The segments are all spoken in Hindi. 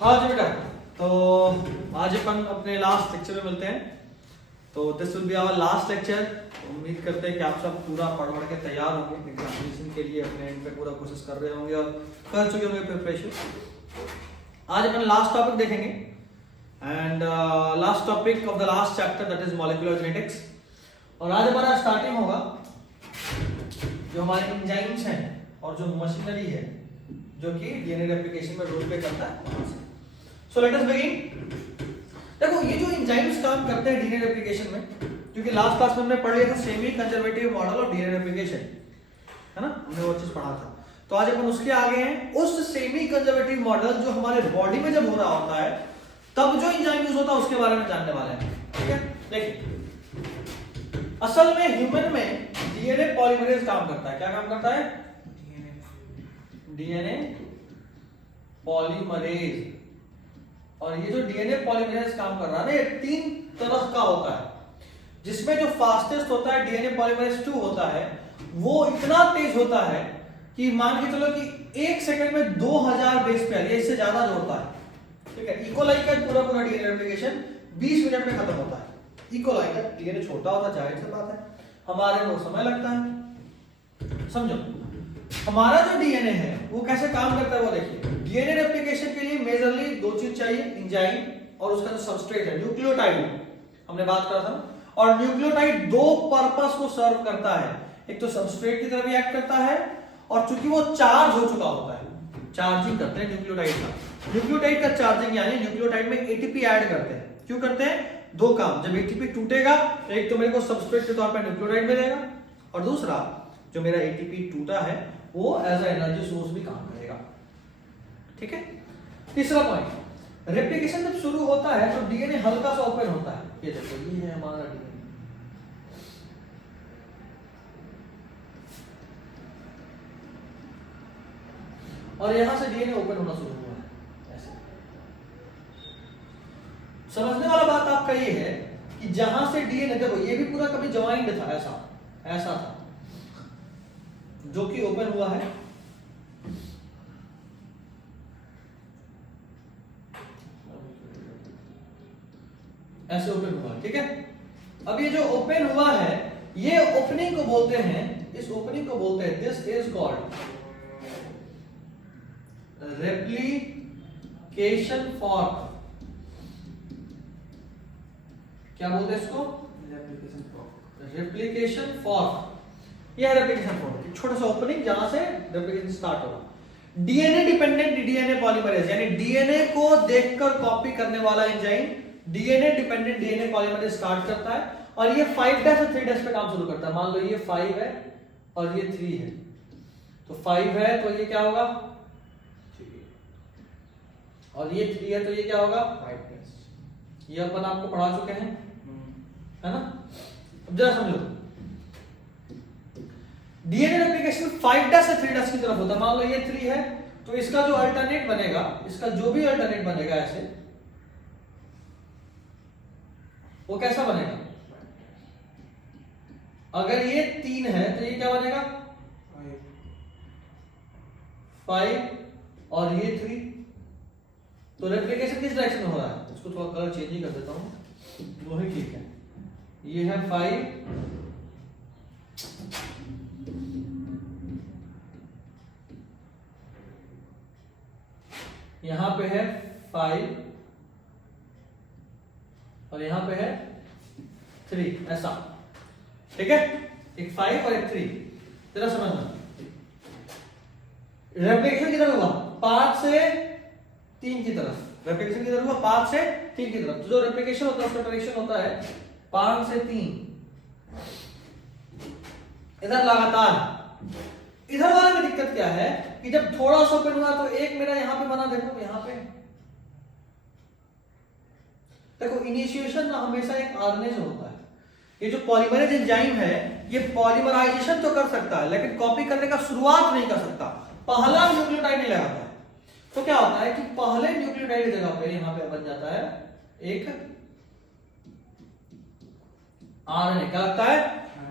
हाँ जी बेटा, तो आज अपन अपने लास्ट लेक्चर में मिलते हैं। तो this will be our last lecture. उम्मीद करते हैं कि आप सब पूरा पढ़ के तैयार होंगे एग्जामिनेशन के लिए, अपने एंड पे पूरा कोशिश कर रहे होंगे और कर चुके होंगे प्रिपरेशन। आज अपन लास्ट टॉपिक देखेंगे and last topic of the last chapter that is molecular genetics. और आज हमारा स्टार्टिंग होगा जो हमारे एंजाइम्स हैं और जो मशीनरी है जो कि डीएनए रेप्लिकेशन में रोल प्ले करता है वहां से। So let us begin. देखो ये जो एंजाइम्स काम करते हैं डीएनए रेप्लिकेशन में, क्योंकि लास्ट क्लास में हमने पढ़ लिया था semi conservative model of DNA replication, है ना, हमने वो चीज पढ़ा था। तो आज अपन उसके आगे हैं। उस सेमी कंजर्वेटिव मॉडल जो हमारे बॉडी में जब हो रहा होता है तब जो एंजाइम यूज होता है उसके बारे में जानने वाले हैं। ठीक है, देखिए असल में ह्यूमन में डीएनए पॉलीमरेज काम करता है। क्या काम करता है? DNA polymerase. और ये जो डीएनए पॉलीमरेज काम कर रहा है ना, ये 3 तरह का होता है, जिसमें जो फास्टेस्ट होता है डीएनए पॉलीमरेज 2 होता है। वो इतना तेज होता है कि मान के चलो कि 1 सेकंड में 2000 बेस पेयर या इससे ज्यादा जोड़ता है। ठीक है, इकोलाई का पूरा डीएनए रेप्लिकेशन 20 मिनट में खत्म होता है। इकोलाई का डीएनए छोटा होता है, जाहिर सी बात है, हमारे में समय लगता है। समझो हमारा जो डीएनए है वो कैसे काम करता है वो देखिए। डीएनए रेप्लिकेशन के लिए मेजरली 2 चीज चाहिए, एंजाइम और उसका जो सबस्ट्रेट है न्यूक्लियोटाइड, हमने बात करा था। और न्यूक्लियोटाइड 2 पर्पस को सर्व करता है। एक तो सबस्ट्रेट की तरह भी एक्ट करता है, और चूंकि वो चार्ज हो चुका होता है, चार्जिंग करते हैं न्यूक्लियोटाइड का। न्यूक्लियोटाइड का चार्जिंग यानी न्यूक्लियोटाइड में एटीपी ऐड करते हैं। क्यों करते हैं? 2 काम। जब एटीपी टूटेगा, एक तो मेरे को सबस्ट्रेट के तौर पर न्यूक्लियोटाइड मिलेगा, और दूसरा जो मेरा एटीपी टूटा है वो एज अ एनर्जी सोर्स भी काम करेगा। ठीक है। तीसरा पॉइंट, रेप्लिकेशन जब शुरू होता है तो डीएनए हल्का सा ओपन होता है। ये देखो, ये है हमारा डीएनए, और यहां से डीएनए ओपन होना शुरू हुआ है ऐसे। समझने वाला बात आपका ये है कि जहां से डीएनए, देखो ये भी पूरा कभी ज्वाइंट था, ऐसा था, जो कि ओपन हुआ है ऐसे, ओपन हुआ है। ठीक है, अब ये जो ओपन हुआ है, ये ओपनिंग को बोलते हैं, इस ओपनिंग को बोलते हैं, this is called replication fork. क्या बोलते हैं इसको? Replication fork. यह रेप्लिकेशन फॉर्क, छोटा सा ओपनिंग जहां से रेप्लिकेशन स्टार्ट होगा। डीएनए डिपेंडेंट डीएनए पॉलीमरेज, यानी डीएनए को देखकर कॉपी करने वाला enzyme DNA dependent DNA polymerase start करता है, और ये 5' और 3' पे काम शुरू करता है। मान लो ये 5 है और ये 3 है, तो 5 है तो ये क्या होगा, और ये 3 है तो ये क्या होगा, 5'। ये अपन आपको पढ़ा चुके हैं, है ना। अब जरा समझो, डीएनए रेप्लिकेशन 5' से 3' की तरफ होता है। मान लो ये 3 है तो इसका जो अल्टरनेट बनेगा, इसका जो भी अल्टरनेट बनेगा ऐसे, वो कैसा बनेगा? अगर ये 3 है तो ये क्या बनेगा, 5 और ये 3। तो रेप्लिकेशन किस डायरेक्शन में हो रहा है? इसको थोड़ा कलर चेंज ही कर देता हूं, वो ही ठीक है। ये है 5, यहां पे है 5 और यहां पे है 3, ऐसा। ठीक है, एक 5 और एक 3। जरा समझना, रेप्लिकेशन किधर हुआ? 5 से 3 की तरफ। रेप्लिकेशन किधर हुआ? 5 से 3 की तरफ। जो रेप्लिकेशन होता है उसका डायरेक्शन होता है 5 से 3, इधर लगातार। इधर वाले में दिक्कत क्या है कि जब थोड़ा सा ओपन हुआ तो एक मेरा यहां पे बना, देखो यहां पे देखो, इनिशिएशन ना हमेशा एक आरएनए से होता है। ये जो पॉलीमरेज एंजाइम है ये पॉलीमराइजेशन तो कर सकता है, लेकिन कॉपी करने का शुरुआत नहीं कर सकता, पहला न्यूक्लियोटाइड नहीं लगाता है। तो क्या होता है कि पहले न्यूक्लियोटाइड की जगह पे यहां पे बन जाता है एक आरएनए। क्या लगता है?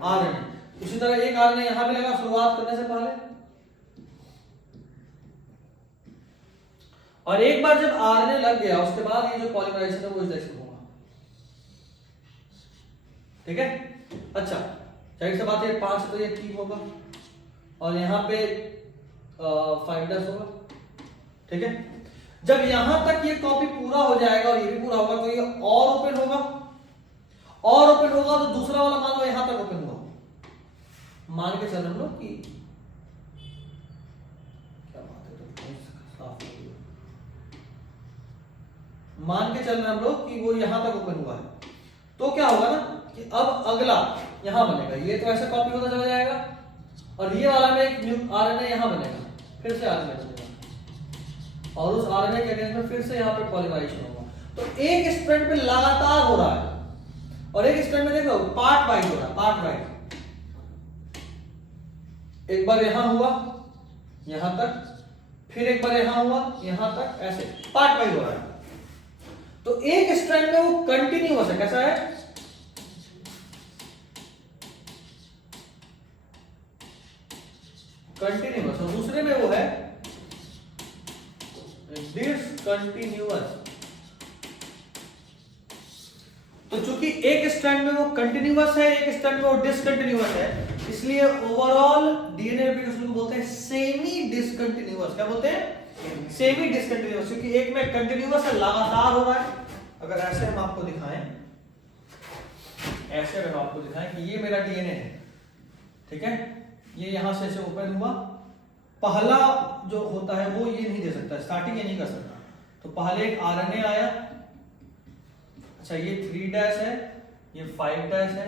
आरएनए। इसी तरह एक आरएनए यहां पे लगा शुरुआत करने से पहले, और एक बार जब आरएनए लग गया उसके बाद ये जो पॉलीमराइजेशन है वो इस डायरेक्शन में होगा। ठीक है, अच्छा जाहिर सी बात है 5 तो ये T होगा और यहाँ पे 5' होगा। ठीक है, जब यहां तक ये कॉपी पूरा हो जाएगा और ये भी पूरा होगा तो ये और ओपन होगा, और ओपन होगा तो दूसरा वाला मान लो यहां तक ओपन हुआ, मान के चल हम लोग कि क्या बात है तो साफ हो गया, मान के चल रहे हम लोग कि वो यहां तक ओपन हुआ है, तो क्या होगा ना कि अब अगला यहां बनेगा, ये तो ऐसे कॉपी होता चला जाएगा और ये वाला में एक आरएनए यहां बनेगा, फिर से आरएनए बनेगा और उस आरएनए के अगेंस्ट में फिर से यहां पे पॉलीमराइजेशन होगा। तो एक स्ट्रैंड पे लगातार हो रहा है और एक स्ट्रैंड में देख लो पार्ट वाइज हो रहा है, पार्ट वाइज। एक बार यहां हुआ यहां तक, फिर एक बार यहां हुआ यहां तक, ऐसे पार्ट वाइज हो रहा है। तो एक स्ट्रैंड में वो कंटिन्यूअस है, कैसा है, कंटिन्यूअस, और दूसरे में वो है डिसकंटिन्यूअस। तो चूंकि एक स्ट्रैंड में वो कंटिन्यूअस है, एक स्ट्रैंड में वो डिसकंटिन्यूअस है, इसलिए ओवरऑल डीएनए रेप्लिकेशन को बोलते हैं सेमी डिसकंटिन्यूअस। क्या बोलते हैं, सेमी डिसकंटिन्यूअस, क्योंकि एक में कंटिन्यूअस है, लगातार हो रहा है। अगर ऐसे हम आपको दिखाएं, ऐसे अगर आपको दिखाएं कि ये मेरा डीएनए है, ठीक है, ये यहां से ऐसे ओपन हुआ, पहला जो होता है वो ये नहीं दे सकता, स्टार्टिंग ये नहीं कर सकता। तो पहले एक आरएनए आया, अच्छा ये 3' है, ये 5' है,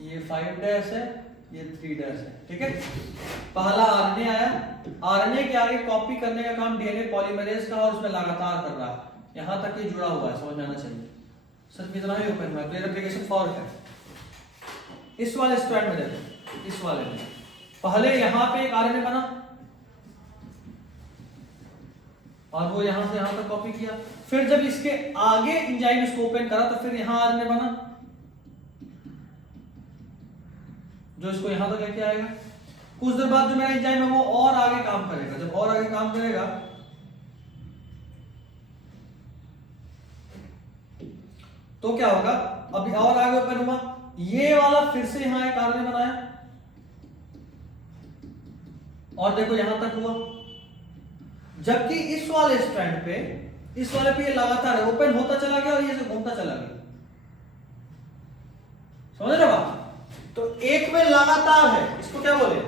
ये 5' है, ये 3' है। ठीक है, पहला आरएनए आया, आरएनए के आगे कॉपी करने का काम डीएनए पॉलीमरेज का और उसमें लगातार कर रहा है, यहां तक ये जुड़ा हुआ है, समझ में आना चाहिए। सच में इतना ही ओपन हुआ, क्लियर एप्लीकेशन फॉर्क है। इस वाले स्ट्रैंड में देखो, इस वाले में पहले यहां पे एक आरएनए बना और वो यहां से यहां तक कॉपी किया, फिर जब इसके आगे एंजाइम इसको ओपन करा तो फिर यहां आरएनए बना जो इसको यहां तक लेके आएगा। कुछ देर बाद जो मेरा एंजाइम है वो और आगे काम करेगा, जब और आगे काम करेगा तो क्या होगा, अभी और आगे ओपन हुआ, ये वाला फिर से यहां एक आरएनए बनाया और देखो यहां तक हुआ, जबकि इस वाले स्ट्रैंड पे, इस वाले पे ये लगातार है, ओपन होता चला गया और ये से घूमता चला गया, समझ रहे बात। तो एक में लगातार है, इसको क्या बोले,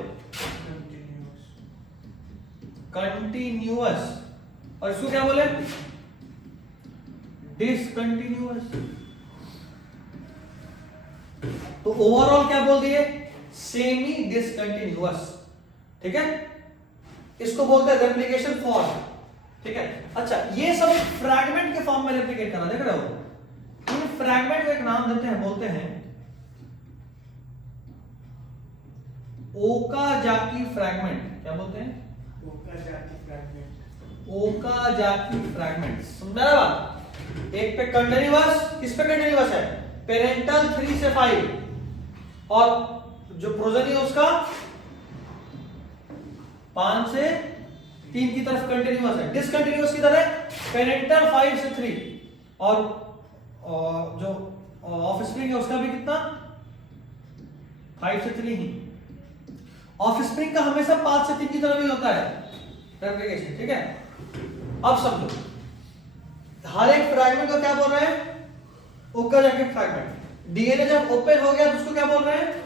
कंटिन्यूअस, और इसको क्या बोले, डिसकंटिन्यूअस। तो ओवरऑल क्या बोल दिए, सेमी डिसकंटिन्यूअस। ठीक है, इसको बोलते हैं रेप्लिकेशन फॉर्म। ठीक है, अच्छा ये सब फ्रैगमेंट के फॉर्म में रेप्लिकेट करना, देख रहे हो, इन फ्रैगमेंट को एक नाम देते हैं, बोलते हैं ओकाजाकी फ्रैगमेंट। क्या बोलते हैं, ओकाजाकी फ्रैगमेंट, ओकाजाकी फ्रैगमेंट। समझ रहा बात। एक पे कंटिन्यूअस, किस पे कंटिन्यूअस है, पेरेंटल 3 से 5, और जो प्रोजनी है उसका 5 से 3 की तरफ कंटिन्यूअस है, डिसकंटिन्यूअस किधर है, पेरेंटल 5 से 3, और जो ऑफस्प्रिंग है उसका भी कितना, 5 से 3 ही। ऑफस्प्रिंग का हमेशा 5 से 3 की तरफ ही होता है रेप्लिकेशन। ठीक है, अब समझो, हर एक फ्रैगमेंट को क्या बोल रहे हैं, ओकाजाकी फ्रैगमेंट। डीएनए जब ओपन हो गया तो उसको क्या बोल रहे हैं,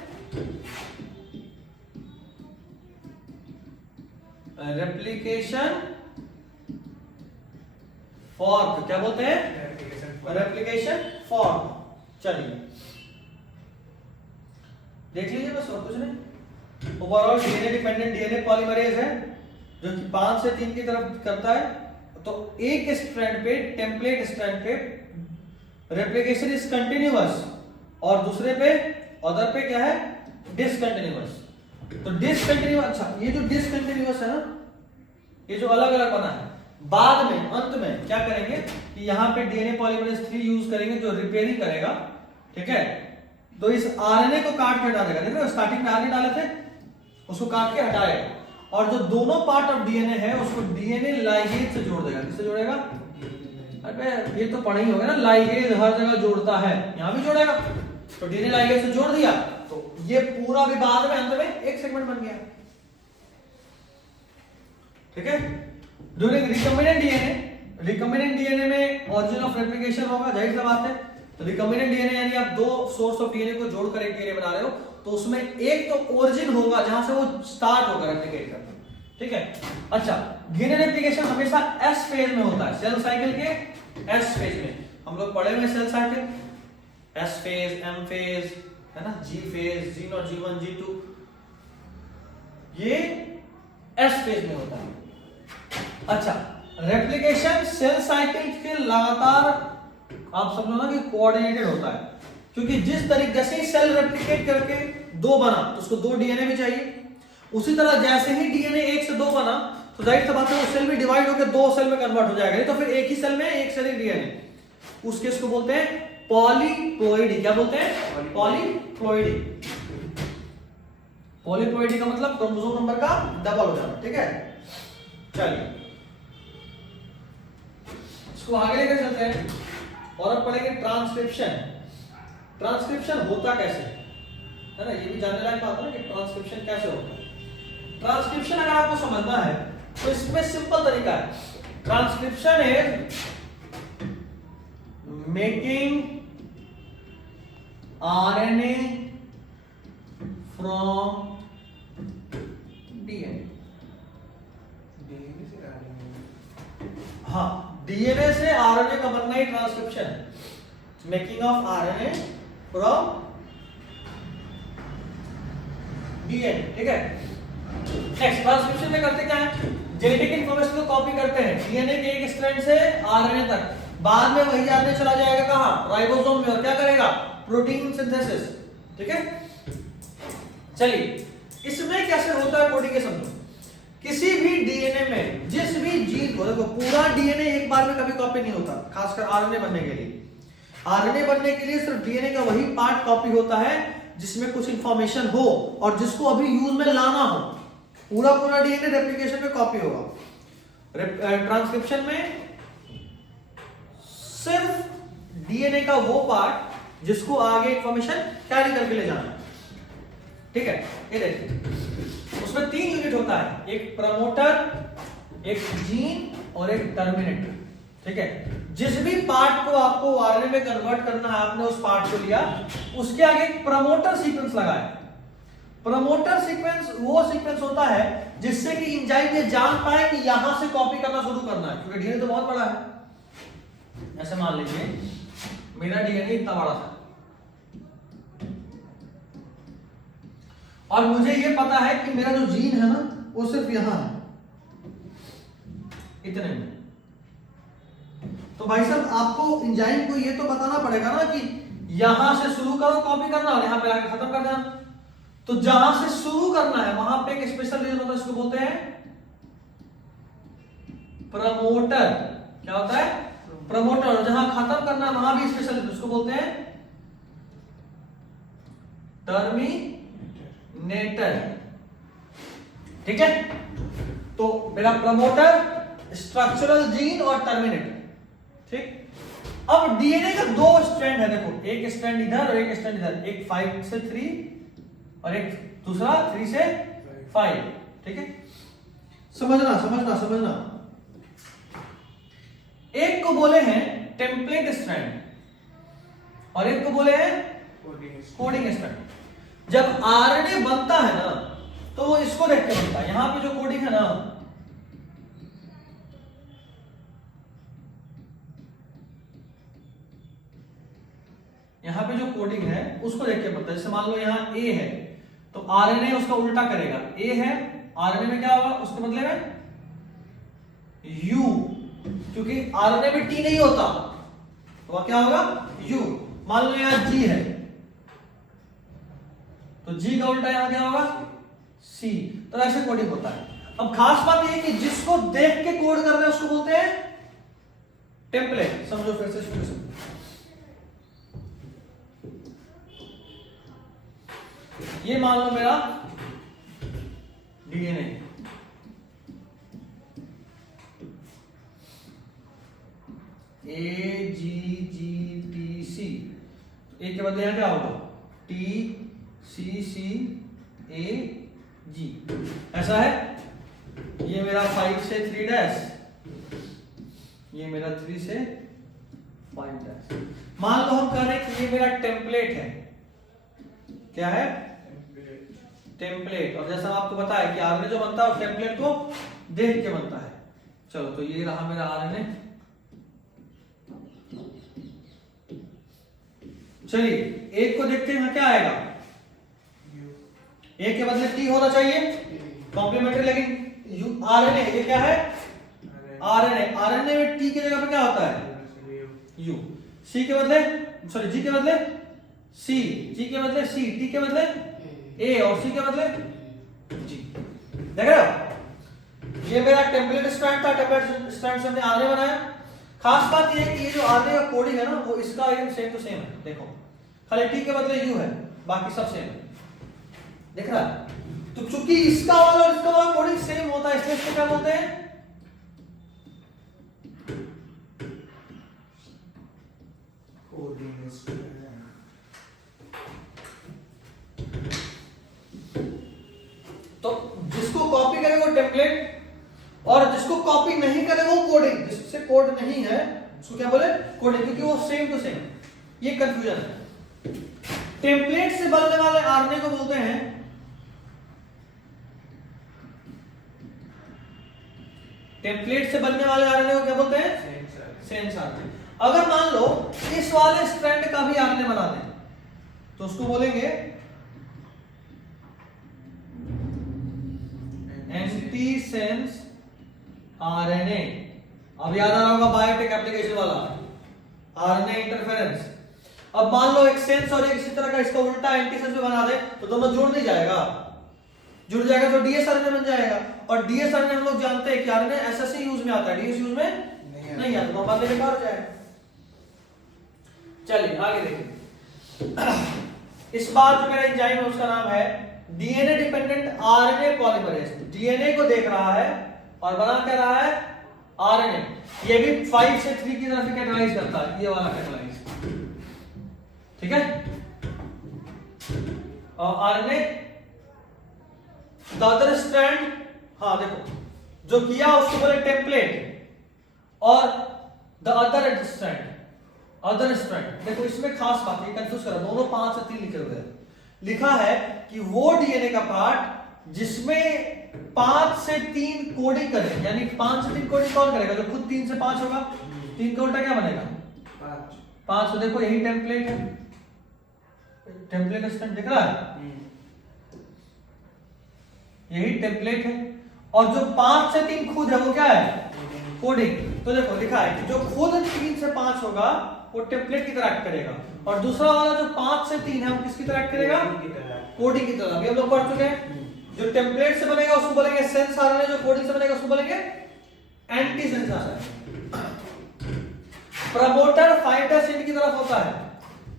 रेप्लिकेशन फॉर्क। क्या बोलते हैं, रेप्लिकेशन फॉर्क। चलिए देख लीजिए बस, और कुछ नहीं। Overall DNA dependent DNA polymerase है जो कि 5 से 3 की तरफ करता है। तो एक स्ट्रैंड पे, टेम्पलेट स्ट्रैंड पे रेप्लिकेशन इज कंटिन्यूअस और दूसरे पे, अदर पे क्या है, डिसकंटिन्यूअस। तो डिसकंटिन्यूअस, अच्छा ये जो डिसकंटिन्यूअस है ना, ये जो अलग अलग बना है, बाद में अंत में क्या करेंगे कि यहां पे डीएनए पॉलीमरेज 3 यूज करेंगे जो रिपेयरिंग करेगा। ठीक है, तो इस आरएनए को काट के हटा देगा। देखो स्टार्टिंग में आरएनए डाले थे, उसको काट के हटाएगा और जो दोनों पार्ट ऑफ डीएनए है उसको डीएनए लाइगेज से जोड़ देगा। किससे जोड़ेगा? अबे ये तो पढ़ा ही होगा ना, लाइगेज हर जगह जोड़ता है, यहां भी जोड़ेगा। तो डीएनए लाइगेज से जोड़ दिया तो ये पूरा विभाग में अंत में एक सेगमेंट बन गया। ठीक है। ड्यूरिंग रिकम्बिनेंट डीएनए में ऑरिजिन ऑफ रेप्लिकेशन होगा, जाहिर सी बात है। तो रिकम्बिनेंट डीएनए यानी आप दो सोर्स ऑफ डीएनए को जोड़कर एक डीएनए बना रहे हो, तो उसमें एक तो ओरिजिन होगा जहां से वो स्टार्ट होगा रेप्लिकेट करना। ठीक है। अच्छा, डीएनए रेप्लिकेशन हमेशा एस फेज में होता है, सेल साइकिल के एस फेज में। हम लोग पढ़े हुए cell cycle, S phase, M phase, है ना, G phase, G zero, G one, G two, ये एस फेज में होता है। अच्छा, रेप्लिकेशन सेल साइकिल के लगातार आप समझो ना कि कोऑर्डिनेटेड होता है, क्योंकि जिस तरीके से सेल रेप्लिकेट करके दो बना तो उसको दो डीएनए भी चाहिए, उसी तरह जैसे ही डीएनए एक से दो बना तो जाहिर सी बात है वो सेल भी डिवाइड होकर दो सेल में कन्वर्ट हो जाएगा, नहीं तो फिर एक ही सेल में एक सेल डीएनए, उस केस को बोलते हैं पॉलीप्लॉइडी। क्या बोलते हैं? पॉलीप्लॉइडी। पॉलीप्लॉइडी का मतलब क्रोमोसोम नंबर का डबल हो जाना। ठीक है, चलिए इसको आगे लेकर चलते हैं और अब पढ़ेंगे ट्रांसक्रिप्शन। ट्रांसक्रिप्शन होता कैसे है ना, ये भी जानने लायक बात है ना कि ट्रांसक्रिप्शन कैसे होता है। ट्रांसक्रिप्शन अगर आपको समझना है तो इसमें सिंपल तरीका है। Transcription is making RNA from DNA. हाँ, डीएनए से आरएनए का बनना ही ट्रांसक्रिप्शन है, making of RNA from DNA. ठीक है। नेक्स्ट, ट्रांसक्रिप्शन में करते क्या है? जेनेटिक इंफॉर्मेशन को कॉपी करते हैं डीएनए के एक स्ट्रैंड से आरएनए तक, बाद में वही आरएनए चला जाएगा कहां? राइबोसोम में, और क्या करेगा? Protein synthesis. ठीक है। चलिए इसमें कैसे होता है कोडिंग के समझो। किसी भी डीएनए में जिस भी जीन को, देखो पूरा डीएनए एक बार में कभी कॉपी नहीं होता, खासकर आरएनए बनने के लिए। आरएनए बनने के लिए सिर्फ डीएनए का वही पार्ट कॉपी होता है जिसमें कुछ इंफॉर्मेशन हो और जिसको अभी यूज में लाना हो। पूरा डीएनए रेप्लिकेशन में कॉपी होगा। ट्रांसक्रिप्शन में सिर्फ डीएनए का वो पार्ट जिसको आगे इंफॉर्मेशन कैरी करके ले जाना है। ठीक है, ये देखिए उसमें 3 यूनिट होता है, एक प्रमोटर, एक जीन और एक टर्मिनेटर। ठीक है। जिस भी पार्ट को आपको आरएनए में कन्वर्ट करना है, आपने उस पार्ट को लिया, उसके आगे एक प्रमोटर सीक्वेंस लगाया। प्रमोटर सीक्वेंस वो सीक्वेंस होता है जिससे कि एंजाइम ये जान पाए कि यहां से कॉपी करना शुरू करना है, क्योंकि डीएनए तो बहुत बड़ा है। ऐसे मान लीजिए मेरा डीएनए इतना बड़ा था और मुझे ये पता है कि मेरा जो जीन है ना वो सिर्फ यहां है, इतने में। तो भाई साहब आपको एंजाइम को ये तो बताना पड़ेगा ना कि यहां से शुरू करो कॉपी करना और यहां पे आके खत्म कर देना। तो जहां से शुरू करना है वहां पे एक स्पेशल रीजन होता है, इसको बोलते हैं प्रमोटर। क्या होता है? प्रमोटर। और जहां खत्म करना है वहां भी स्पेशल रीजन, उसको बोलते हैं टर्मिनेटर। ठीक है। तो मेरा प्रमोटर, स्ट्रक्चरल जीन और टर्मिनेटर। ठीक। अब डीएनए का 2 स्ट्रैंड है, देखो एक स्ट्रैंड इधर और एक स्ट्रैंड इधर, एक 5 से 3 और एक दूसरा 3 से 5। ठीक है। समझना समझना समझना। एक को बोले हैं टेम्पलेट स्ट्रैंड और एक को बोले हैं कोडिंग स्ट्रैंड। जब आरएनए बनता है ना तो वो इसको देख के बनता है। यहां पे जो कोडिंग है ना, यहां पे जो कोडिंग है उसको देख के बनता है। जैसे मान लो यहां ए है तो आरएनए उसका उल्टा करेगा। ए है, आरएनए में क्या होगा? उसके बदले में यू, क्योंकि आरएनए में टी नहीं होता तो वह क्या होगा? यू। मान लो यहां जी है तो जी का उल्टा यहां क्या होगा? सी। तो ऐसे कोडिंग होता है। अब खास बात यह कि जिसको देख के कोड कर रहे हैं उसको बोलते हैं टेम्पलेट। समझो फिर से शुरू से। ये मान लो मेरा डीएनए, AGGTC, ए के बदले यहाँ क्या होगा TCCAG, ऐसा है। ये मेरा 5 से 3 डैश, ये मेरा 3 से 5 डैश। मान लो हम कह रहे हैं कि ये मेरा टेम्पलेट है, क्या है टेम्पलेट, और जैसा आपको बताया कि आरएनए जो बनता है उस टेम्पलेट को देख के बनता है। चलो तो ये रहा मेरा आरएनए। चलिए एक को देखते हैं क्या आएगा, ए के बदले टी होना चाहिए कॉम्प्लीमेंट्री, लेकिन आरएनए ये क्या है आरएनए, आरएनए में टी की जगह पे क्या होता है यू, सी के बदले सॉरी जी के बदले सी, जी के बदले सी, टी के बदले ए और सी के बदले जी। देख रहे हो, ये मेरा टेम्पलेट स्ट्रैंड था, टेम्पलेट स्ट्रैंड से हमने आरएनए बनाया। खास बात ये है कि ये जो आरएनए का कोडिंग है ना वो इसका एकदम सेम टू सेम है। देखो खाली टी के बदले यू है, बाकी सब सेम है, देख रहा है। तो चूंकि इसका वाला और इसका वाला कोडिंग सेम होता है इसलिए इसको क्या बोलते हैं कोडिंग स्ट्रैंड। तो जिसको कॉपी करे वो टेम्पलेट, और जिसको कॉपी नहीं करे वो कोडिंग, जिससे कोड नहीं है उसको क्या बोले कोडिंग, क्योंकि वो सेम टू सेम। ये कंफ्यूजन है। टेम्पलेट से बनने वाले आरएनए को बोलते हैं टेम्पलेट से बनने वाले आरएनए को क्या बोलते हैं सेंस आरएनए। अगर मान लो इस वाले स्ट्रैंड का भी आरएनए बना दें तो उसको बोलेंगे एंटीसेंस आरएनए। अब याद आ रहा होगा बायोटेक एप्लीकेशन वाला आरएनए इंटरफेरेंस। अब मान लो एक सेंस और एक इसी तरह का इसका उल्टा एंटीसेंस में बना दे तो दोनों जुड़ नहीं जाएगा, जुड़ जाएगा तो डीएस आरएनए बन जाएगा। और डीएस आरएनए हम लोग जानते हैं कि आरएनए एसएससी यूज में आता है, डीएस यूज में नहीं आता, तो बात बेकार हो जाएगा। चलिए आगे देखिए। इस बार जो मेरा एंजाइम है उसका नाम है DNA dependent RNA polymerase. DNA को देख रहा है और बना क्या रहा है आरएनए। ये भी 5 से 3 की तरफ कैटेगराइज करता है, ये वाला कैटेगराइज, ठीक है। और आरएनए द अदर स्ट्रैंड, हाँ देखो जो किया उसको बोले टेम्पलेट, और the other strand, other strand. देखो इसमें खास बात है, कंफ्यूज करा, दोनों 5 से 3 लिखे हुए हैं। लिखा है कि वो डीएनए का पार्ट जिसमें 5 से 3 कोडिंग करे, यानी 5 से 3 कोडिंग कौन करेगा, जो खुद 3 से 5 होगा, 3 का उल्टा क्या बनेगा 5। तो देखो यही टेम्पलेट है, टेम्पलेट स्ट्रैंड दिख रहा है, यही टेम्पलेट है। और जो 5 से 3 खुद है वो क्या है कोडिंग। तो देखो लिखा है कि जो खुद 3 से 5 होगा वो टेम्पलेट की तरह एक्ट करेगा, और दूसरा वाला जो 5 से 3 है वो किसकी तरह एक्ट करेगा कोडिंग की तरह। अभी हम लोग पढ़ चुके हैं, जो टेम्पलेट से बनेगा उसको बोलेंगे सेंस आरएनए, जो कोडिंग से बनेगा उसको बोलेंगे एंटी सेंस आरएनए। प्रमोटर 5' की तरफ होता है,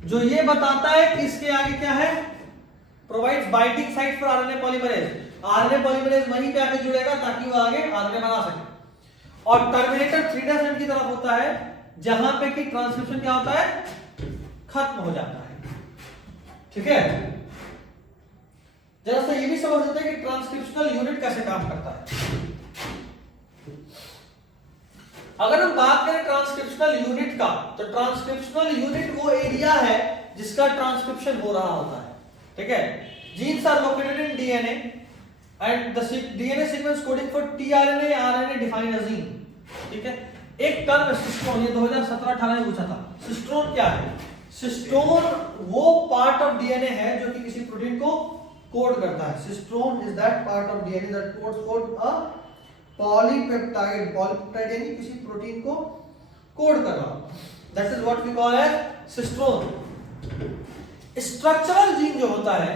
जो ये बताता है कि इसके आगे क्या है, provides binding site for RNA polymerase. RNA polymerase वहीं पे आके जुड़ेगा ताकि वो आगे आरएनए बना सके। और टर्मिनेटर 3' की तरफ होता है, जहां पे कि ट्रांसक्रिप्शन क्या होता है खत्म हो जाता है, ठीक है। जरा सा ये भी समझ लेते हैं कि ट्रांसक्रिप्शनल यूनिट कैसे काम करता है। अगर हम बात करें ट्रांसक्रिप्शनल यूनिट का, तो ट्रांसक्रिप्शनल यूनिट वो एरिया है जिसका ट्रांसक्रिप्शन हो रहा होता है, ठीक है। Genes are located in DNA and the DNA sequence coding for tRNA RNA defined as gene, ठीक है। एक टर्म सिस्टोन, ये 2017-18 में पूछा था। सिस्टोन क्या है? सिस्टोन वो पार्ट ऑफ डीएनए है जो कि किसी प्रोटीन को कोड करता है। Cistron is that part of DNA that code a polypeptide, polypeptide यानी किसी प्रोटीन को कोड कर रहा, that is what we call as cistron. Structural gene जो होता है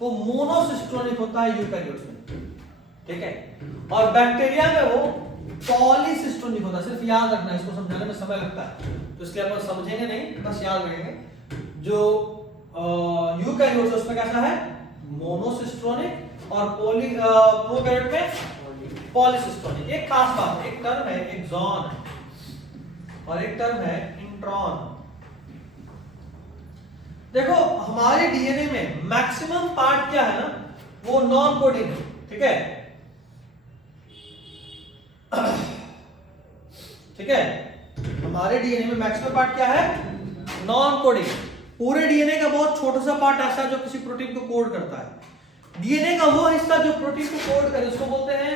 वो मोनोसिस्टोनिक होता है यूकैरियोट्स में, ठीक है। और बैक्टीरिया में वो पॉलीसिस्टोनिक होता है। सिर्फ याद रखना, इसको समझाने में समय लगता है तो इसलिए आप समझेंगे नहीं, बस याद रखेंगे। जो यूकैरियोट्स उसमें कैसा है मोनोसिस्टोनिक, और प्रोकैरियोट में पॉलीसिस्टोनिक। एक खास बात, एक टर्म है एक्सॉन। और एक टर्म है इंट्रॉन। देखो हमारे डीएनए में मैक्सिमम पार्ट क्या है ना, वो नॉन कोडिंग है, ठीक है, ठीक है। हमारे डीएनए में मैक्सिमम पार्ट क्या है, नॉन कोडिंग। पूरे डीएनए का बहुत छोटा सा पार्ट ऐसा है जो किसी प्रोटीन को कोड करता है। डीएनए का वो हिस्सा जो प्रोटीन को कोड करे उसको बोलते हैं,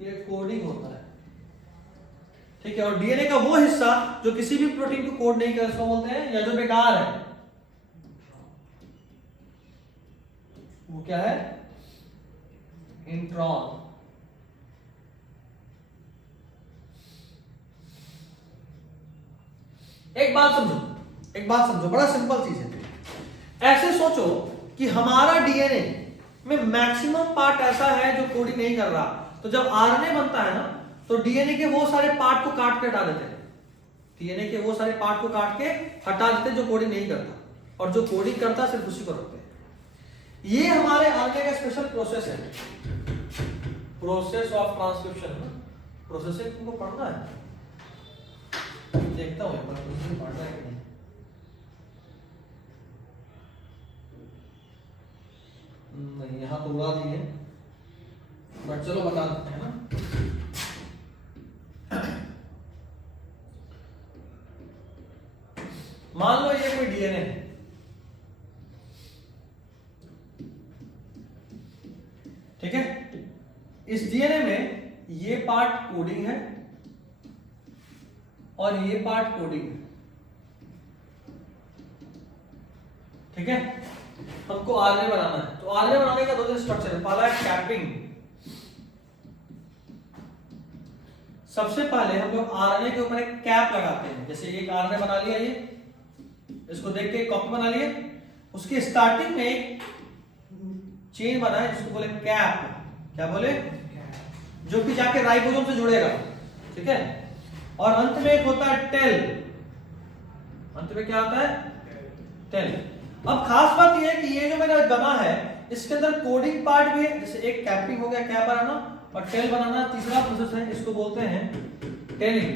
ये कोडिंग होता है, ठीक है। और डीएनए का वो हिस्सा जो किसी भी प्रोटीन को कोड नहीं करे उसको बोलते हैं, या जो बेकार है वो क्या है, इंट्रॉन। एक बात समझो, बड़ा सिंपल चीज है। ऐसे सोचो कि हमारा डीएनए में मैक्सिमम पार्ट ऐसा है जो कोडिंग नहीं कर रहा, तो जब आरएनए बनता है ना तो डीएनए के वो सारे पार्ट को काट के हटा देते हैं, डीएनए के वो सारे पार्ट को काट के हटा देते हैं जो कोडिंग नहीं करता, और जो कोडिंग करता है सिर्फ उसी को रखते हैं। ये हमारे आरएनए का स्पेशल प्रोसेस है, प्रोसेस ऑफ ट्रांसक्रिप्शन। प्रोसेस तुमको पढ़ना है, देखता हूं एक बार तुमको पढ़ना है कि नहीं। नहीं, यहां तो उड़ा दिए, बट चलो बता देते हैं ना। मान लो ये कोई डीएनए है, ठीक है। इस डीएनए में ये पार्ट कोडिंग है और ये पार्ट कोडिंग है, ठीक है। हमको आरएनए बनाना है, तो आरएनए बनाने का दो स्ट्रक्चर है। पहला है कैपिंग। सबसे पहले हम लोग आरएनए के ऊपर एक कैप लगाते हैं। जैसे एक आरएनए बना लिया, ये इसको देख के कॉपी बना लिए, उसके स्टार्टिंग में एक चेन बना है जिसको बोले कैप। क्या बोले, जो कि जाके राइबोसोम से जुड़ेगा, ठीक है। और अंत में एक होता है टेल। अंत में क्या होता है, टेल। अब खास बात यह है कि ये जो मेरा बना है इसके अंदर कोडिंग पार्ट भी है। जैसे एक कैपिंग हो गया, कैप बनाना, और टेल बनाना तीसरा प्रोसेस है, इसको बोलते हैं टेलिंग।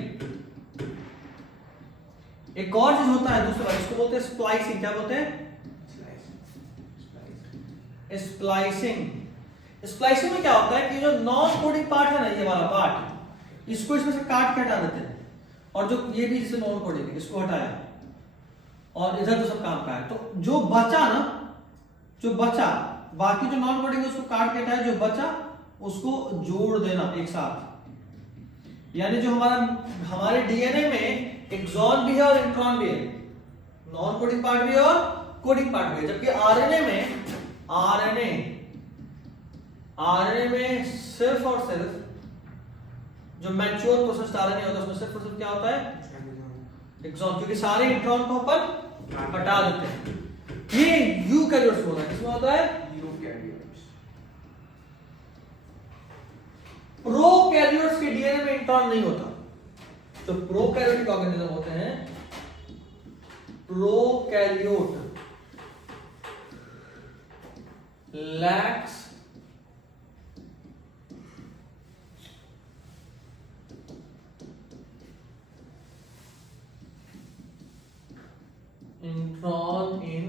एक और चीज होता है दूसरा, इसको बोलते हैं स्प्लाइसिंग। क्या बोलते हैं, स्प्लाइसिंग। स्प्लाइसिंग में क्या होता है कि जो नॉन कोडिंग पार्ट है ना, ये वाला पार्ट, इसको इसमें से काट के हटा देते हैं, और जो ये भी जैसे नॉन कोडिंग है इसको हटाया, और इधर तो सब काम का है। तो जो बचा ना, जो बचा, बाकी जो नॉन कोडिंग है उसको काट के हटाया, जो बचा उसको जोड़ देना एक साथ। यानी जो हमारे डीएनए में एक्सॉन भी है और इंट्रॉन भी है, नॉन कोडिंग पार्ट भी है और कोडिंग पार्ट भी है। जबकि आरएनए में सिर्फ और सिर्फ जो मैच्योर प्रोसेस्ड आरएनए होता है उसमें सिर्फ और सिर्फ क्या होता है, एक्सॉन, क्योंकि सारे इंट्रॉन को अपन हटा देते हैं। ये यूकैरियोट्स होता है, किसमें होता है, यूकैरियोट्स। प्रोकैरियोट्स के डीएनए में इंट्रॉन नहीं होता। तो प्रोकैरियोटिक ऑर्गेनिज्म होते हैं, prokaryote lakhs intron in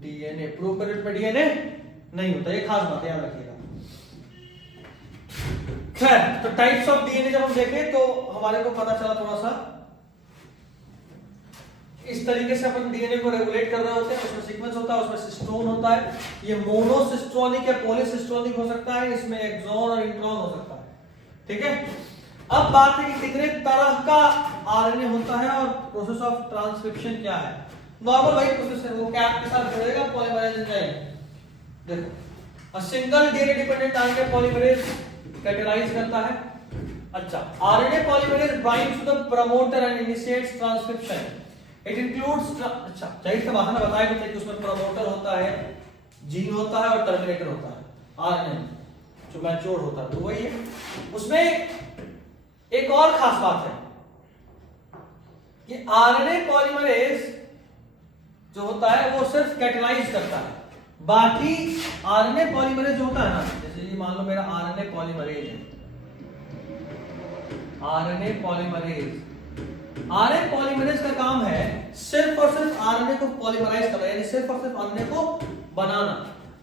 DNA. Prokaryote में डीएनए नहीं होता, ये खास बात याद रखिएगा। खैर, तो टाइप्स ऑफ डीएनए जब हम देखें तो हमारे को पता चला थोड़ा सा, इस तरीके से अपन डीएनए को रेगुलेट कर रहे होते हैं। उसमें सीक्वेंस होता है, उसमें सिस्टोन होता है, ये मोनोसिस्टोनिक या पॉलीसिस्टोनिक हो सकता है, इसमें एक्सॉन और इंट्रॉन हो सकता है, ठीक है। अब बात है कि कितने तरह का आरएनए होता है और प्रोसेस ऑफ ट्रांसक्रिप्शन क्या है। नॉर्मल वही प्रोसेस है, वो कैप के साथ जुड़ेगा, पॉलीमरेज एंजाइम। देखो, a single DNA dependent RNA polymerase catalyse करता है। अच्छा, RNA polymerase binds to the promoter and initiates transcription. It includes, अच्छा जाहिर सी बात है ना, बताया भी था कि उसमें प्रमोटर होता है, जीन होता है और टर्मिनेटर होता है। आरएनए जो मैच्योर होता है तो वही है। उसमें एक और खास बात है कि आरएनए पॉलीमरेज जो होता है वो सिर्फ कैटेलाइज करता है, बाकी आरएनए पॉलीमरेज जो होता है ना, जैसे ये मान लो मेरा आरएनए पॉलीमरेज है, आरएनए पॉलीमरेज। आरएनए पॉलीमरेज का काम है सिर्फ और सिर्फ आरएनए को पॉलीमराइज करना, यानी सिर्फ और सिर्फ आरएनए को बनाना।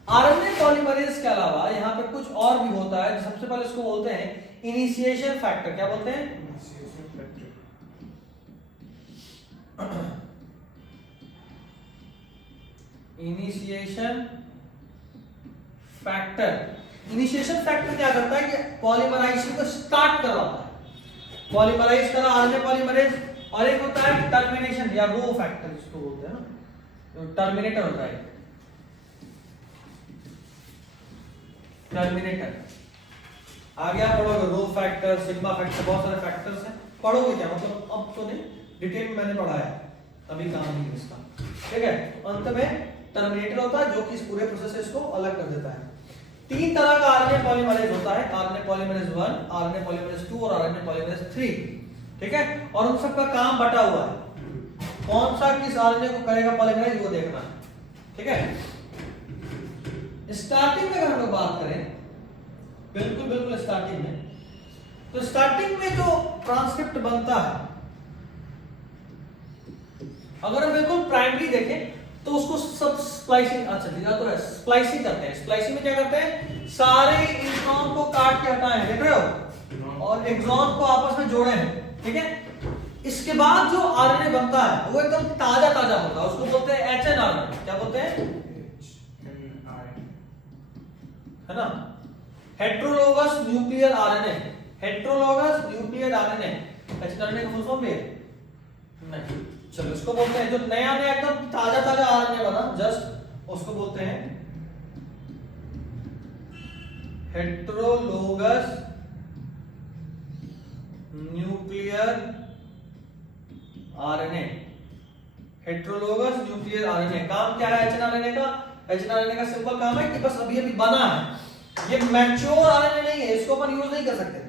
आरएनए पॉलीमरेज के अलावा यहाँ पे कुछ और भी होता है। सबसे पहले इसको बोलते हैं इनिशिएशन फैक्टर। क्या बोलते हैं? Initiation factor. इनिशिएशन फैक्टर क्या करता है कि पॉलीमराइजेशन को स्टार्ट करवाता है। पॉलीमराइज करा आरएनए पॉलीमरेज। और एक होता है टर्मिनेशन या रो फैक्टर, जिसको बोलते हैं ना, टर्मिनेटर होता है। टर्मिनेटर आगे आप पढ़ोगे, रो फैक्टर, सिग्मा फैक्टर, बहुत सारे फैक्टर्स हैं। पढ़ोगे क्या, मतलब अब तो नहीं, डिटेल में मैंने पढ़ा है, अभी काम नहीं है इसका, ठीक है। अंत में टर्मिनेटर होता है जो कि इस पूरे प्रोसेस को अलग कर देता है। 3 तरह का आरएनए पॉलीमरेज होता है, आरएनए पॉलीमरेज 1, आरएनए पॉलीमरेज 2 और आरएनए पॉलीमरेज 3, ठीक है। और उन सबका काम बटा हुआ है, कौन सा किस आरएनए को करेगा पॉलीमराइज वो देखना है, ठीक है। स्टार्टिंग में अगर हम लोग बात करें, बिल्कुल स्टार्टिंग में, तो स्टार्टिंग में जो ट्रांसक्रिप्ट बनता है, अगर हम बिल्कुल प्राइमरी देखें तो उसको सब स्प्लाइसिंग, अच्छा लिखा तो है, स्प्लाइसिंग करते हैं। स्प्लाइसिंग में क्या करते हैं, सारे इंट्रॉन को काट के हटाए हैं, देख रहे हो, और एक्सॉन को आपस में जोड़े हैं, ठीक है। इसके बाद जो आरएनए बनता है वो एकदम ताजा होता है, उसको बोलते हैं एचएनआरएनए। क्या बोलते हैं? है ना, heterologous nuclear RNA. Heterologous nuclear RNA hnRNA का फुल फॉर्म है नहीं, चलो इसको बोलते हैं, जो नया एकदम ताजा आरएनए बना जस्ट, उसको बोलते हैं heterologous nuclear RNA. Heterologous nuclear RNA काम क्या है एचएनआरएनए का? एचएनआरएनए का सिंपल काम है कि बस अभी बना है, ये मैच्योर आरएनए नहीं है, इसको अपन यूज नहीं कर सकते।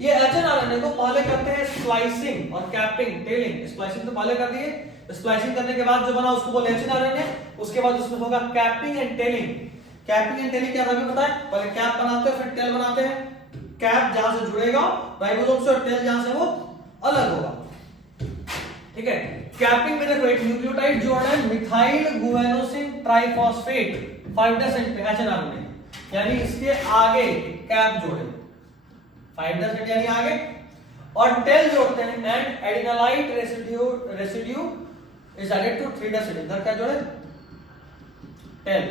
ये एचएनआरएनए को पहले करते हैं स्प्लाइसिंग और कैपिंग, टेलिंग। स्प्लाइसिंग तो पहले कर दिए, स्प्लाइसिंग करने के बाद जो बना उसको बोले एचएनआरएनए। उसके बाद उसमें होगा capping and telling. Capping and telling क्या था बताया, पहले कैप बनाते हैं फिर टेल बनाते हैं। कैप जहां से जुड़ेगा राइबोसोम से और टेल जहां से वो अलग होगा, ठीक है। कैपिंग में देखो एक न्यूक्लियोटाइड जोड़ना है, मिथाइल गुआनोसिन ट्राइफॉस्फेट 5' पे एचएनआरएनए, यानी इसके आगे कैप जोड़े 5' यानी आगे, और टेल जोड़ते हैं and adenylate residue is added to 3' इधर क्या जोड़े टेल।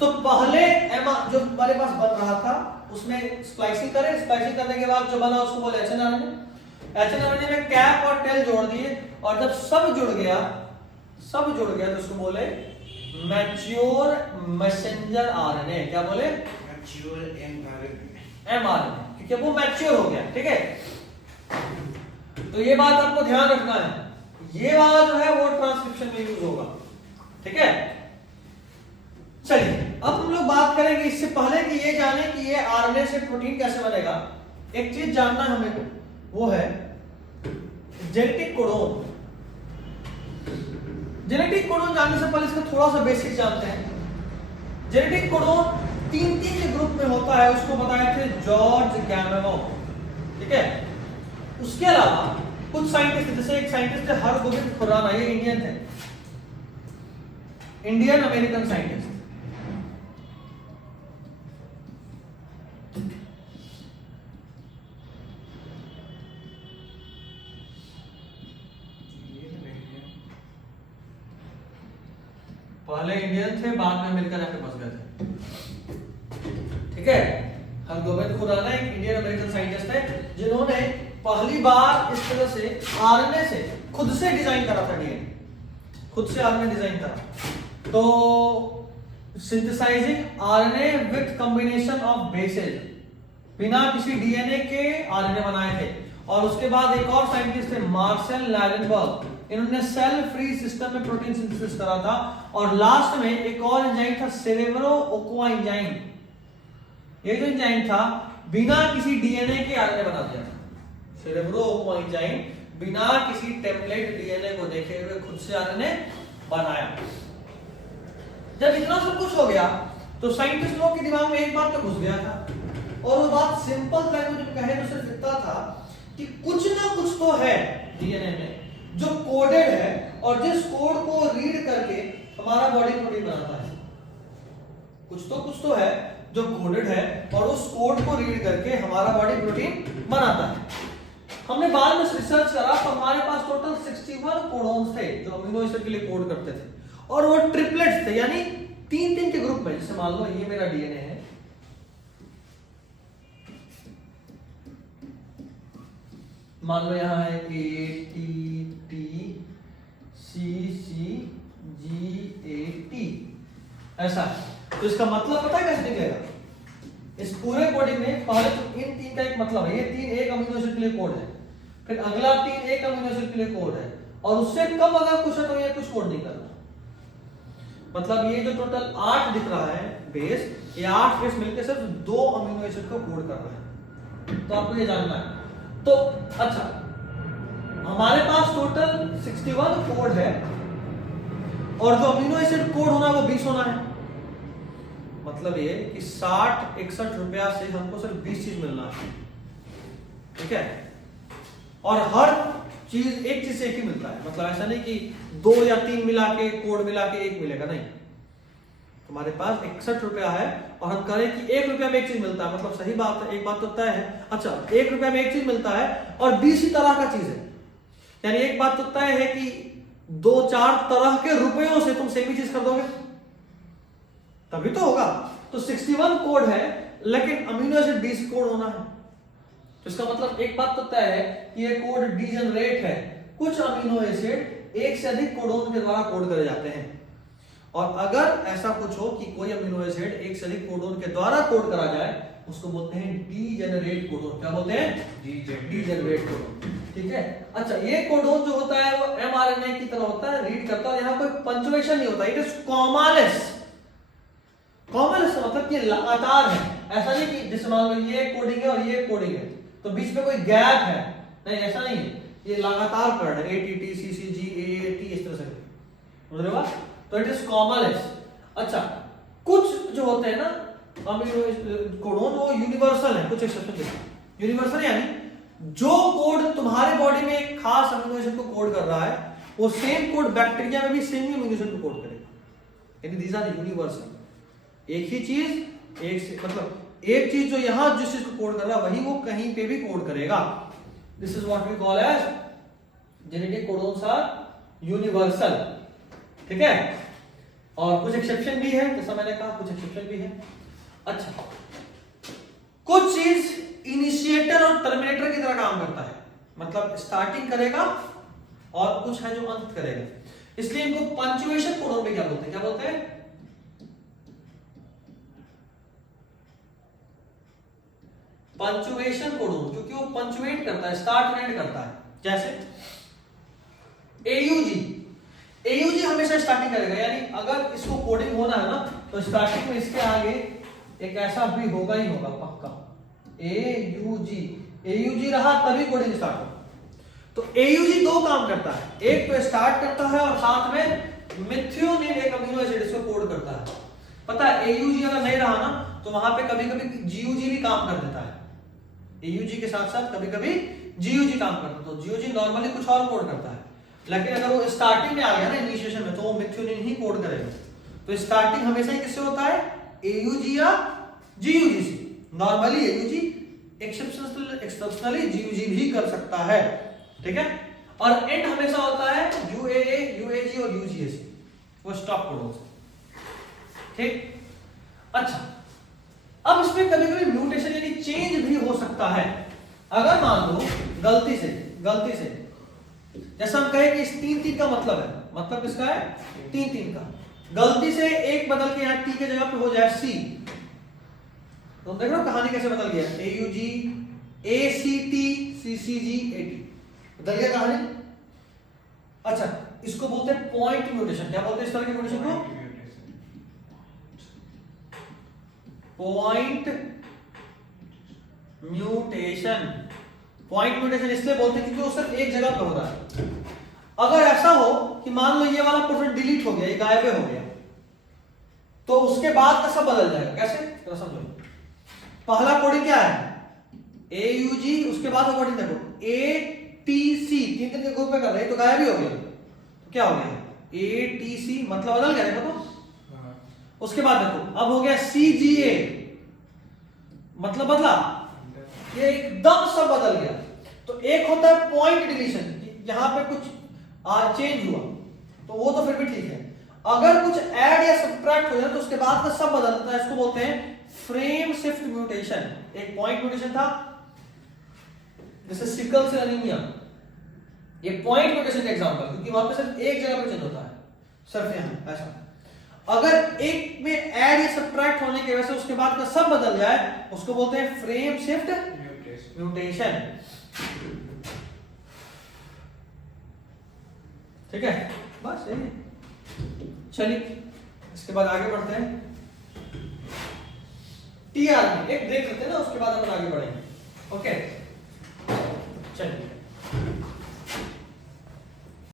तो पहले जो हमारे पास बन रहा था उसमें स्प्लाइसिंग करें, स्प्लाइसिंग करने के बाद जो बना उसको बोले एचएनआरएनए। एचएनआरएनए में कैप और टेल जोड़ दिए, और जब सब जुड़ गया तो उसको बोले मैच्योर मैसेंजर आरएनए। क्या बोले? मैच्योर एमआरएनए, क्योंकि वो मैच्योर हो गया, ठीक है। तो ये बात आपको ध्यान रखना है, ये वाला जो है वो ट्रांसक्रिप्शन में यूज होगा, ठीक है। चलिए अब हम लोग बात करेंगे, इससे पहले कि ये जाने कि ये आरएनए से प्रोटीन कैसे बनेगा, एक चीज जानना हमें, वो है जेनेटिक कोडोन। जेनेटिक कोडोन जानने से पहले इसका थोड़ा सा बेसिक जानते हैं। जेनेटिक कोडोन 3 के ग्रुप में होता है, उसको बताए थे जॉर्ज गैमेमो, ठीक है। उसके अलावा कुछ साइंटिस्ट, जैसे एक साइंटिस्ट है हरगोविंद खुराना, ये इंडियन थे, इंडियन अमेरिकन साइंटिस्ट। पहले इंडियन थे, बाद में मिलकर यहाँ पे बस गए थे, ठीक है। हरगोविंद खुराना एक इंडियन अमेरिकन साइंटिस्ट है जिन्होंने पहली बार इस तरह से आरएनए से खुद से डिजाइन करा था, डीएनए खुद से आरएनए डिजाइन करा। तो synthesising RNA with combination of bases, बिना किसी डीएनए के आरएनए बनाए थे। और उसके बाद एक और साइंटिस्ट थे मार्सेल लैरेनबर्ग, इन्होंने सेल फ्री सिस्टम में प्रोटीन सिंथेसिस करा था। और लास्ट में एक और एंजाइम था सेरेब्रो ओक्वा एंजाइम, ये जो एंजाइम था बिना किसी डीएनए के आरएनए बना दिया था। सेरेब्रो ओक्वा एंजाइम बिना किसी टेम्पलेट डीएनए को देखे हुए खुद से आरएनए बनाया। जब इतना सब कुछ हो गया तो साइंटिस्ट लोग के दिमाग में एक बात तो घुस गया था, और वो बात सिंपल लैंग्वेज में कहे तो सिर्फ इतना था कि कुछ ना कुछ तो है डीएनए में जो कोडेड है और जिस कोड को रीड करके हमारा बॉडी प्रोटीन बनाता है। कुछ तो है जो कोडेड है और उस कोड को रीड करके हमारा बॉडी प्रोटीन बनाता है। हमने बाद में रिसर्च करा तो हमारे पास टोटल 61 कोडोन्स थे जो अमीनो एसिड के लिए कोड करते थे, और वो ट्रिपलेट्स थे, यानी 3-3 के ग्रुप में। जैसे मान लो ये मेरा डीएनए है, मान लो यहाँ है A T T C C G A T, ऐसा है। तो इसका मतलब पता है कैसे निकलेगा? इस पूरे कोडिंग में पहले तो इन 3 का एक मतलब है, ये 3 एक अमीनो एसिड के लिए कोड है, फिर अगला 3 एक अमीनो एसिड के लिए कोड है, और उससे कम अगर कुछ है तो ये कुछ कोड नहीं कर रहा। मतलब ये जो टोटल 8 दिख रहा है बेस, ये 8 बेस मिलकर सिर्फ 2 अमीनो एसिड को कोड कर रहा है। तो आपको ये जानना है। तो अच्छा, हमारे पास टोटल 61 कोड है और जो अमीनो एसिड कोड होना है वो 20 होना है। मतलब ये कि 60-61 रुपया से हमको सिर्फ 20 चीज मिलना है, ठीक है। और हर चीज एक चीज से एक ही मिलता है, मतलब ऐसा नहीं कि 2 या 3 मिला के कोड मिला के 1 मिलेगा, नहीं। तुम्हारे पास 61 रुपया है और हम करें कि 1 रुपया में एक चीज मिलता है, मतलब सही बात है, एक बात तो तय है। अच्छा, 1 रुपया में एक चीज मिलता है और 20 ही तरह का चीज है, यानी एक बात तो तय है कि 2-4 तरह के रुपयों से तुम सेम ही चीज कर दोगे तभी तो होगा। तो 61 कोड है लेकिन अमीनो एसिड 20 कोड होना है। तो इसका मतलब एक बात तो तय है कि ये कोड डीजनरेट है। कुछ अमीनो एसिड एक से अधिक कोडोन के द्वारा कोड करे जाते हैं, और अगर ऐसा कुछ हो कि कोई अमीनो एसिड एक से अधिक कोडोन के द्वारा कोड करा जाए उसको बोलते हैं डीजेनरेट कोडोन। क्या बोलते हैं? डीजेनरेट कोडोन, ठीक है। अच्छा, ये कोडोन जो होता है वो एमआरएनए की तरह होता है, रीड करता है, यहाँ कोई पंक्चुएशन नहीं होता, इट इज कॉमालेस। कॉमालेस का मतलब कि लगातार है, ऐसा नहीं कि जैसे मान लो ये कोडिंग है और ये कोडिंग है तो बीच में कोई गैप है, नहीं, ऐसा नहीं है, ये लगातार पढ़ रहे हैं, ATT CCG AAT इस तरह से, समझ रहे हो आप? तो इट इज कॉमनलेस। अच्छा, कुछ जो होते हैं ना अमीनो कोडोन वो यूनिवर्सल है, कुछ एक्सेप्शन देखो। यूनिवर्सल यानी जो कोड तुम्हारे बॉडी में एक खास अमीनो एसिड को कोड कर रहा है वो सेम कोड बैक्टीरिया में भी सेम ही अमीनो एसिड को कोड करेगा, यानी दीज आर यूनिवर्सल। एक ही चीज एक से, मतलब एक चीज जो यहां जिस चीज को कोड कर रहा है वही वो कहीं पे भी कोड करेगा। This is what we call as genetic codons are universal, ठीक है। और कुछ एक्सेप्शन भी है, जैसा मैंने कहा कुछ एक्सेप्शन भी है। अच्छा, कुछ चीज इनिशिएटर और टर्मिनेटर की तरह काम करता है, मतलब स्टार्टिंग करेगा और कुछ है जो अंत करेगा, इसलिए इनको पंक्चुएशन कोडोन में क्या बोलते हैं? क्या बोलते हैं? पंक्चुएशन कोडोन, क्योंकि वो पंक्चुएट करता है, स्टार्ट एंड करता है। जैसे AUG हमेशा स्टार्टिंग करेगा, यानी अगर इसको कोडिंग होना है ना तो स्टार्टिंग में इसके आगे एक ऐसा भी होगा ही होगा पक्का, AUG रहा तभी कोडिंग स्टार्ट होगा। तो AUG 2 काम करता है, एक तो स्टार्ट करता है और साथ में मिथ्योनिन एक अमीनो एसिड इसको कोड करता है। पता है AUG अगर नहीं रहा ना तो वहां पे कभी कभी GUG भी काम कर देता है, AUG के साथ साथ कभी कभी GUG काम करता है। तो GUG नॉर्मली कुछ और कोड करता है, लेकिन अगर वो स्टार्टिंग में आ गया ना इनिशिएशन में तो वो मिथ्योनिन ही कोड करेगा। तो स्टार्टिंग हमेशा ही किससे होता है? AUG या GUG से। नॉर्मली AUG, एक्सेप्शनली GUG भी कर सकता है, ठीक है। और एंड हमेशा होता है UAA, UAG और UGA से, वो स्टॉप कोडोन से, ठीक। अच्छा, अब इसमें कभी कभी म्यूटेशन यानी चेंज भी हो सकता है। अगर मान लो गलती से जैसा हम कहें कि इस 3-3 का मतलब है, मतलब किसका है? 3-3 का। गलती से एक बदल के यहाँ T के जगह पे हो जाए C, तो देख रहे हो कहानी कैसे बदल गया? AUG ACT CCG AT बदल गया कहानी। अच्छा, इसको बोलते हैं पॉइंट म्यूटेशन। क्या बोलते हैं इस तरह के म्यूटेशन को? Point mutation. पॉइंट म्यूटेशन इसलिए बोलते हैं क्योंकि वो सिर्फ एक जगह पे हो रहा है। अगर ऐसा हो कि मान लो ये वाला पोर्शन डिलीट हो गया, ये गायब हो गया, तो उसके बाद का सब बदल जाएगा। कैसे? जरा समझो। पहला कोडिंग क्या है? AUG, उसके बाद वर्डिंग देखो ATC, तीन के ग्रुप में कर रहे हैं तो गायब ही हो गया। तो क्या हो गया ATC, मतलब बदल गया देखो तो। उसके बाद देखो अब हो गया CGA, मतलब बदला, ये एकदम सब बदल गया। तो एक होता है पॉइंट डिलीशन, यहां पे कुछ चेंज हुआ तो वो तो फिर भी ठीक है। अगर कुछ ऐड या सब्ट्रैक्ट हो जाए तो उसके बाद का सब बदलता है, इसको बोलते हैं फ्रेम शिफ्ट म्यूटेशन। एक पॉइंट म्यूटेशन था जैसे सिकल सेल एनीमिया, ये पॉइंट म्यूटेशन का एग्जांपल, क्योंकि वहां पे सिर्फ एक जगह पे चेंज होता है, सिर्फ यहां ऐसा। अगर एक में ऐड या सब्ट्रैक्ट होने की वजह से उसके बाद का सब बदल जाए, उसको बोलते हैं फ्रेम शिफ्ट म्यूटेशन। ठीक है, बस यही। चलिए इसके बाद आगे बढ़ते हैं। TRP एक देख लेते हैं ना, उसके बाद अपन आगे बढ़ेंगे। ओके